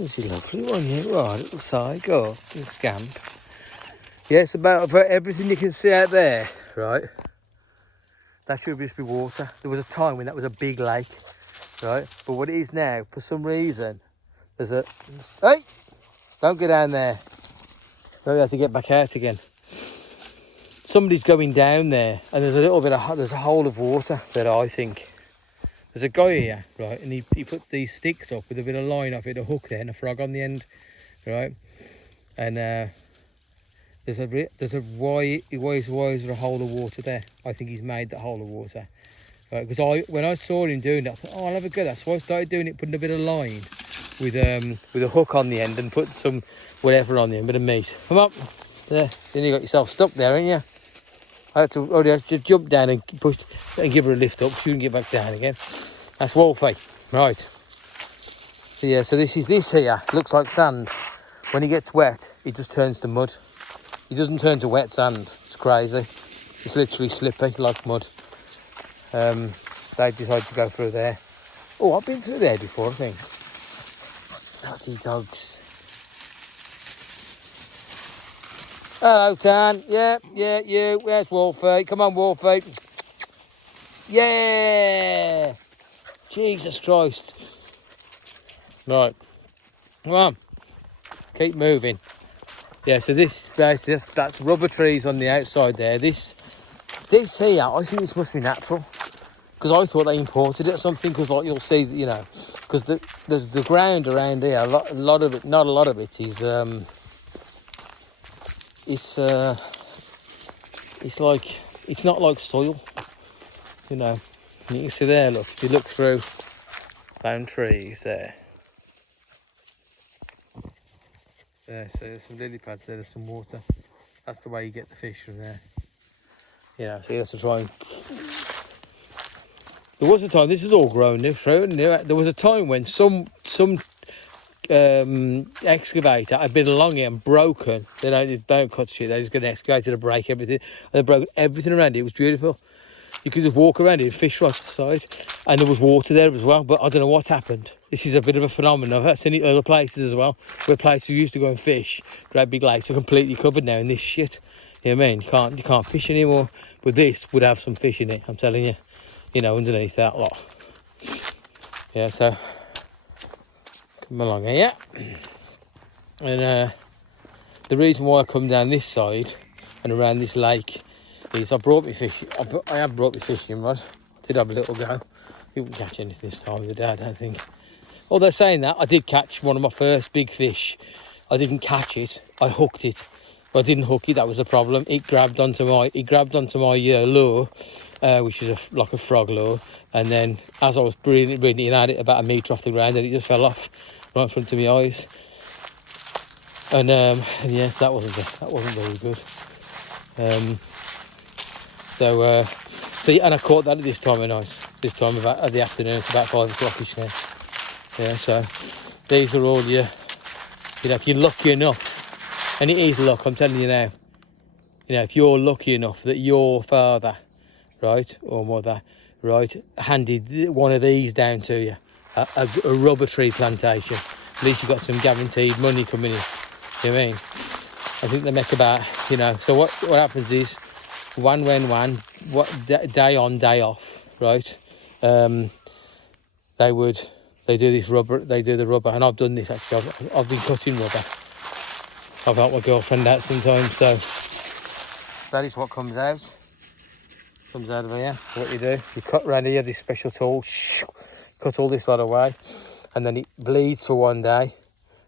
This is a lovely one here. Right, little side, go up, the scamp. Yeah, it's about for everything you can see out there, right? That should just be water. There was a time when that was a big lake, right? But what it is now, for some reason, there's a... Hey! Don't go down there. Maybe I have to get back out again. Somebody's going down there, and there's a little bit of... There's a hole of water there, I think. There's a guy here, right? And he puts these sticks up with a bit of line off it, a hook there, and a frog on the end, right? And there's why is there a hole of water there? I think he's made that hole of water, right? Because when I saw him doing that, I thought, oh, I'll have a go. That's why I started doing it, putting a bit of line with a hook on the end and put some whatever on the end, bit of meat. Come up there. Then you got yourself stuck there, ain't you? I had to jump down and push and give her a lift up. She couldn't get back down again. That's Wolfie, right? So yeah, so this here looks like sand. When he gets wet, it just turns to mud. He doesn't turn to wet sand. It's crazy. It's literally slippy like mud. They decided to go through there. Oh, I've been through there before, I think. Naughty dogs. Hello, Tan. Yeah, you. Where's Wolfie? Come on, Wolfie. Yeah. Jesus Christ. Right. Come on. Keep moving. Yeah, so this basically that's rubber trees on the outside there. This here, I think this must be natural, because I thought they imported it or something. Because like you'll see, you know, because the ground around here, a lot of it, not a lot of it is it's like, it's not like soil, you know. And you can see there, look, if you look through down trees there. There, so there's some lily pads there, there's some water. That's the way you get the fish from there. Yeah, so you have to try and... There was a time, this is all grown new fruit, there was a time when some excavator had been along here and broken. They don't cut shit, they just got an excavator to break everything. And they broke everything around it. It was beautiful. You could just walk around it and fish right to the side. And there was water there as well, but I don't know what's happened. This is a bit of a phenomenon. I've seen it other places as well, where places used to go and fish, great big lakes are completely covered now in this shit. You know what I mean? You can't fish anymore. But this would have some fish in it, I'm telling you. You know, underneath that lot. Yeah, so come along here. And the reason why I come down this side and around this lake is I brought me fishing. I have brought me fishing rod. I did have a little go. Didn't catch anything this time of the day, I don't think. Although saying that, I did catch one of my first big fish. I didn't catch it. I hooked it. But I didn't hook it. That was the problem. It grabbed onto my lure, which is like a frog lure. And then as I was bringing it, I had it about a metre off the ground, and it just fell off right in front of my eyes. And yes, that wasn't very good. So yeah, and I caught that at this time of night. This time of the afternoon, it's about 5 o'clockish now. Yeah, so these are all your, you know, if you're lucky enough, and it is luck, I'm telling you now. You know, if you're lucky enough that your father, right, or mother, right, handed one of these down to you, a rubber tree plantation, at least you've got some guaranteed money coming in. You know what I mean? I think they make about, you know, so what happens is, day on, day off, right? They do this rubber, they do the rubber, and I've done this actually. I've been cutting rubber. I've helped my girlfriend out sometimes, so that is what comes out. Comes out of here. What you do, you cut around here, this special tool, cut all this lot away, and then it bleeds for one day.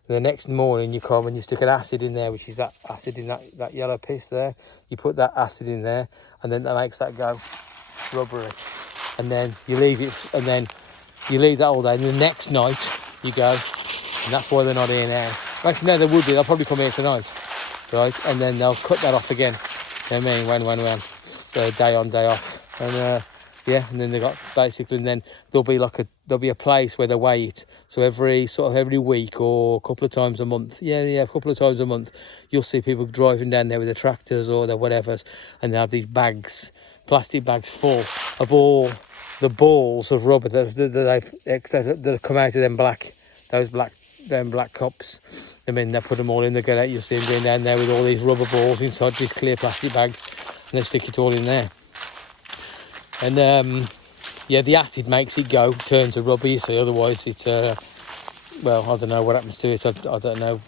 And the next morning you come and you stick an acid in there, which is that acid in that yellow piss there. You put that acid in there, and then that makes that go rubbery. And then you leave it, and then you leave that all day. And the next night you go, and that's why they're not here now. Actually, no, they would be. They'll probably come here tonight, right? And then they'll cut that off again. You know what I mean? When, day on, day off, and yeah, and then they got basically, and then there'll be a place where they weigh it. So every week or a couple of times a month, a couple of times a month, you'll see people driving down there with their tractors or their whatevers, and they have these bags, plastic bags full of all the balls of rubber that come out of them those black them black cups. I mean, they put them all in the gut. You'll see them going down there with all these rubber balls inside these clear plastic bags, and they stick it all in there. And yeah, the acid makes it go, turn to rubber, you see, otherwise it's, well, I don't know what happens to it, I don't know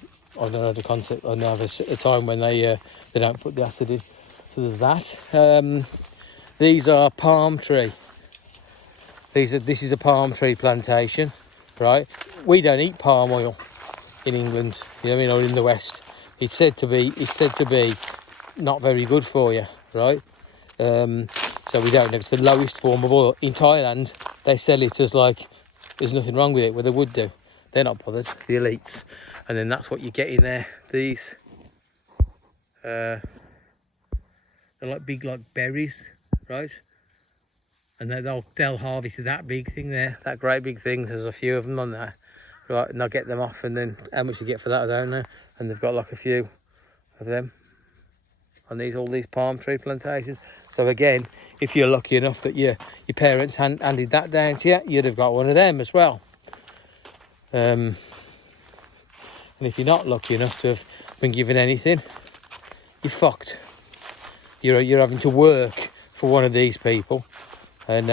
the concept. I know there's a time when they don't put the acid in, so there's that. These are palm tree. This is a palm tree plantation, right? We don't eat palm oil in England, you know what I mean, or in the West. It's said to be not very good for you, right? So we don't. It's the lowest form of oil. In Thailand, they sell it as like there's nothing wrong with it, where they would do. They're not bothered, the elites. And then that's what you get in there. These, they're like big like berries, right? And they'll harvest that big thing there, that great big thing. There's a few of them on there, right? And they'll get them off, and then how much you get for that, I don't know. And they've got like a few of them on all these palm tree plantations. So again, if you're lucky enough that your parents handed that down to you, you'd have got one of them as well. And if you're not lucky enough to have been given anything, you're fucked. You're having to work for one of these people, and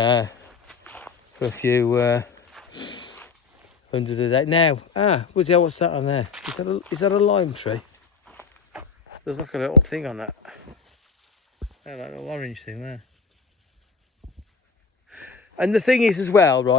for a few hundred a day. Now, what's that on there? Is that a lime tree? There's like a little thing on that. That little orange thing there. And the thing is as well, right?